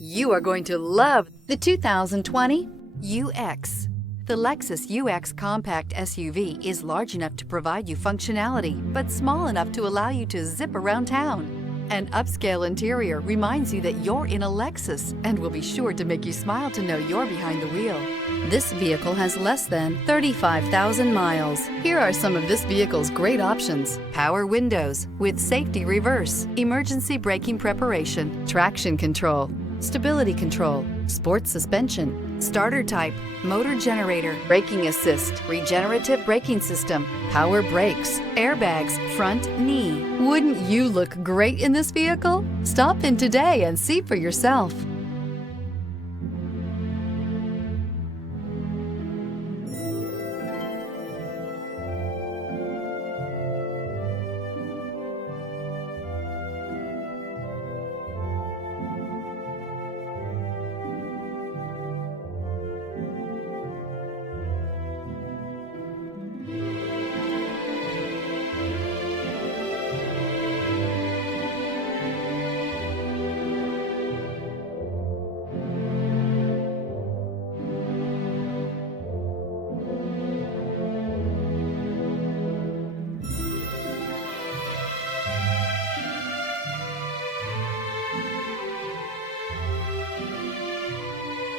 You are going to love the 2020 UX. The Lexus UX compact SUV is large enough to provide you functionality, but small enough to allow you to zip around town. An upscale interior reminds you that you're in a Lexus and will be sure to make you smile to know you're behind the wheel. This vehicle has less than 35,000 miles. Here are some of this vehicle's great options: power windows with safety reverse, emergency braking preparation, traction control, stability control, sports suspension, starter type, motor generator, braking assist, regenerative braking system, power brakes, airbags, front knee. Wouldn't you look great in this vehicle? Stop in today and see for yourself.